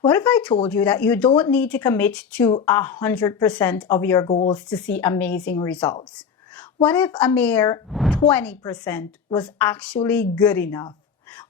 What if I told you that you don't need to commit to 100% of your goals to see amazing results? What if a mere 20% was actually good enough?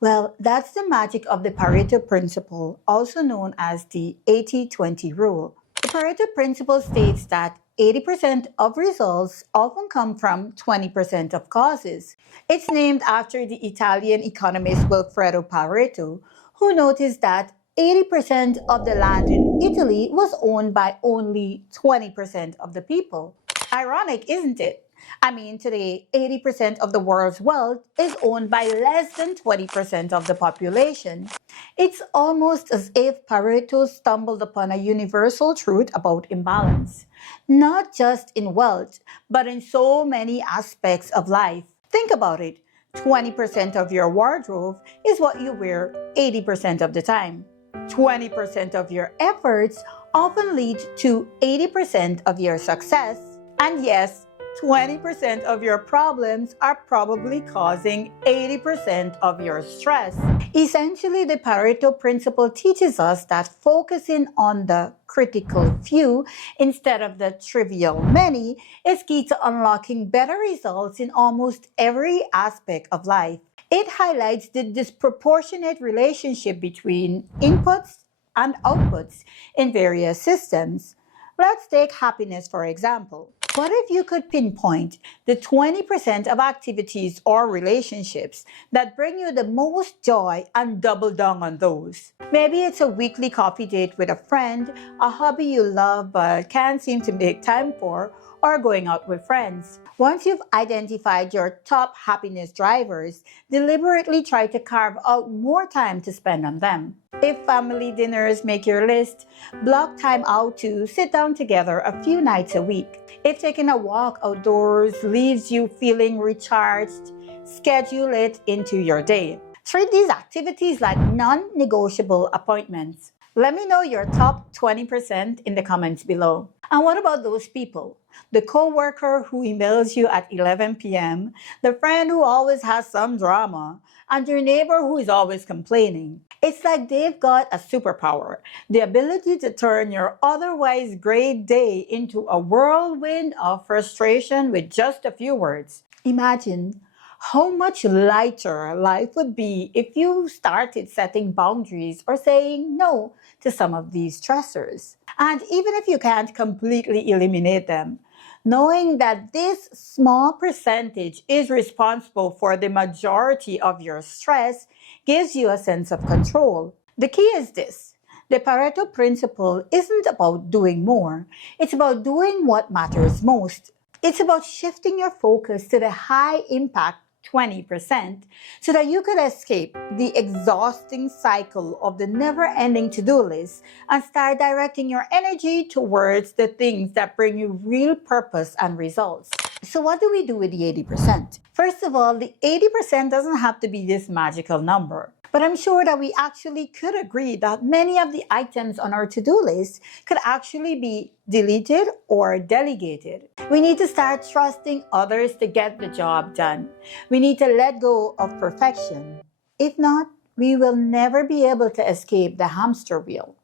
Well, that's the magic of the Pareto Principle, also known as the 80-20 rule. The Pareto Principle states that 80% of results often come from 20% of causes. It's named after the Italian economist Wilfredo Pareto, who noticed that 80% of the land in Italy was owned by only 20% of the people. Ironic, isn't it? I mean, today, 80% of the world's wealth is owned by less than 20% of the population. It's almost as if Pareto stumbled upon a universal truth about imbalance, not just in wealth, but in so many aspects of life. Think about it. 20% of your wardrobe is what you wear 80% of the time. 20% of your efforts often lead to 80% of your success. And yes, 20% of your problems are probably causing 80% of your stress. Essentially, the Pareto Principle teaches us that focusing on the critical few instead of the trivial many is key to unlocking better results in almost every aspect of life. It highlights the disproportionate relationship between inputs and outputs in various systems. Let's take happiness for example. What if you could pinpoint the 20% of activities or relationships that bring you the most joy and double down on those? Maybe it's a weekly coffee date with a friend, a hobby you love but can't seem to make time for, or going out with friends. Once you've identified your top happiness drivers, deliberately try to carve out more time to spend on them. If family dinners make your list, block time out to sit down together a few nights a week. If taking a walk outdoors leaves you feeling recharged, schedule it into your day. Treat these activities like non-negotiable appointments. Let me know your top 20% in the comments below. And what about those people? The coworker who emails you at 11 p.m., the friend who always has some drama, and your neighbor who is always complaining. It's like they've got a superpower, the ability to turn your otherwise great day into a whirlwind of frustration with just a few words. Imagine how much lighter life would be if you started setting boundaries or saying no to some of these stressors. And even if you can't completely eliminate them, knowing that this small percentage is responsible for the majority of your stress gives you a sense of control. The key is this. The Pareto Principle isn't about doing more. It's about doing what matters most. It's about shifting your focus to the high impact 20% so that you could escape the exhausting cycle of the never-ending to-do list and start directing your energy towards the things that bring you real purpose and results. So what do we do with the 80%? First of all, the 80% doesn't have to be this magical number. But I'm sure that we actually could agree that many of the items on our to-do list could actually be deleted or delegated. We need to start trusting others to get the job done. We need to let go of perfection. If not, we will never be able to escape the hamster wheel.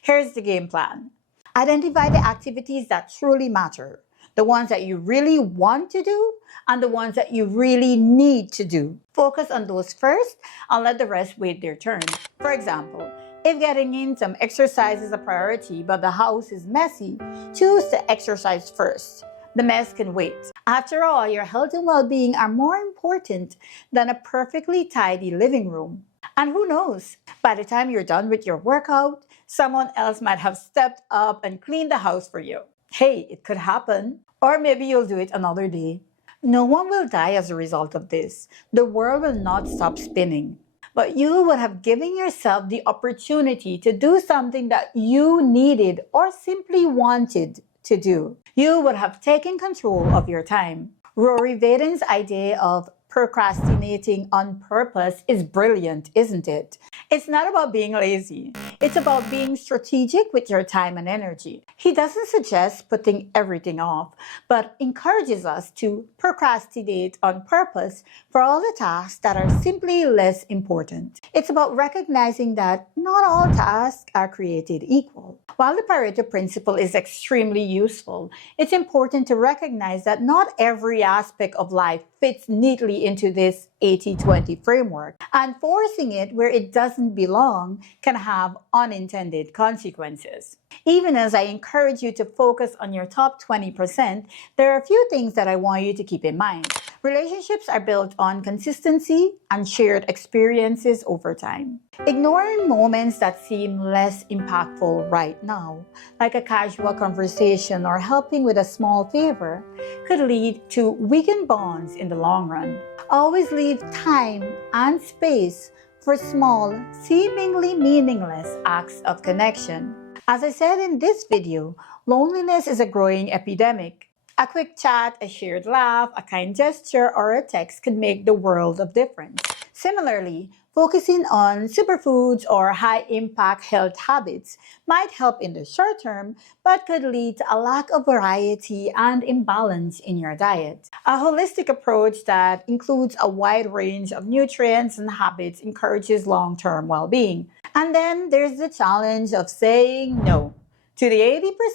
Here's the game plan. Identify the activities that truly matter, the ones that you really want to do, and the ones that you really need to do. Focus on those first and let the rest wait their turn. For example, if getting in some exercise is a priority but the house is messy, choose to exercise first. The mess can wait. After all, your health and well-being are more important than a perfectly tidy living room. And who knows, by the time you're done with your workout, someone else might have stepped up and cleaned the house for you. Hey, it could happen. Or maybe you'll do it another day. No one will die as a result of this. The world will not stop spinning. But you would have given yourself the opportunity to do something that you needed or simply wanted to do. You would have taken control of your time. Rory Vaden's idea of procrastinating on purpose is brilliant, isn't it? It's not about being lazy. It's about being strategic with your time and energy. He doesn't suggest putting everything off, but encourages us to procrastinate on purpose for all the tasks that are simply less important. It's about recognizing that not all tasks are created equal. While the Pareto Principle is extremely useful, it's important to recognize that not every aspect of life fits neatly into this 80-20 framework, and forcing it where it doesn't belong can have unintended consequences. Even as I encourage you to focus on your top 20%, there are a few things that I want you to keep in mind. Relationships are built on consistency and shared experiences over time. Ignoring moments that seem less impactful right now, like a casual conversation or helping with a small favor, could lead to weakened bonds in the long run. Always leave time and space for small, seemingly meaningless acts of connection. As I said in this video, loneliness is a growing epidemic. A quick chat, a shared laugh, a kind gesture, or a text could make the world of difference. Similarly, focusing on superfoods or high-impact health habits might help in the short term, but could lead to a lack of variety and imbalance in your diet. A holistic approach that includes a wide range of nutrients and habits encourages long-term well-being. And then there's the challenge of saying no to the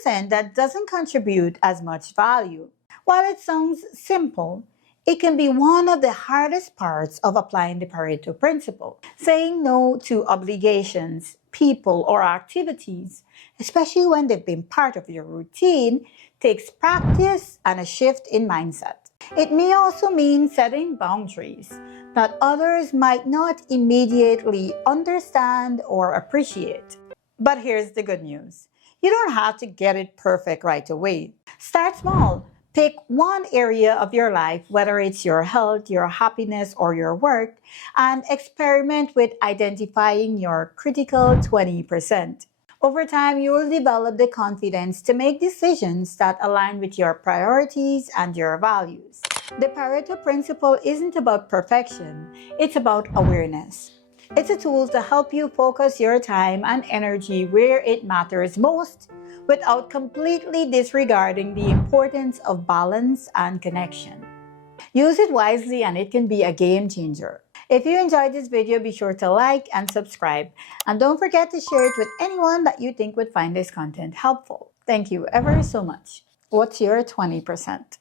80% that doesn't contribute as much value. While it sounds simple, it can be one of the hardest parts of applying the Pareto Principle. Saying no to obligations, people, or activities, especially when they've been part of your routine, takes practice and a shift in mindset. It may also mean setting boundaries that others might not immediately understand or appreciate. But here's the good news. You don't have to get it perfect right away. Start small. Pick one area of your life, whether it's your health, your happiness, or your work, and experiment with identifying your critical 20%. Over time, you will develop the confidence to make decisions that align with your priorities and your values. The Pareto Principle isn't about perfection, it's about awareness. It's a tool to help you focus your time and energy where it matters most without completely disregarding the importance of balance and connection. Use it wisely and it can be a game changer. If you enjoyed this video, be sure to like and subscribe. And don't forget to share it with anyone that you think would find this content helpful. Thank you ever so much. What's your 20%?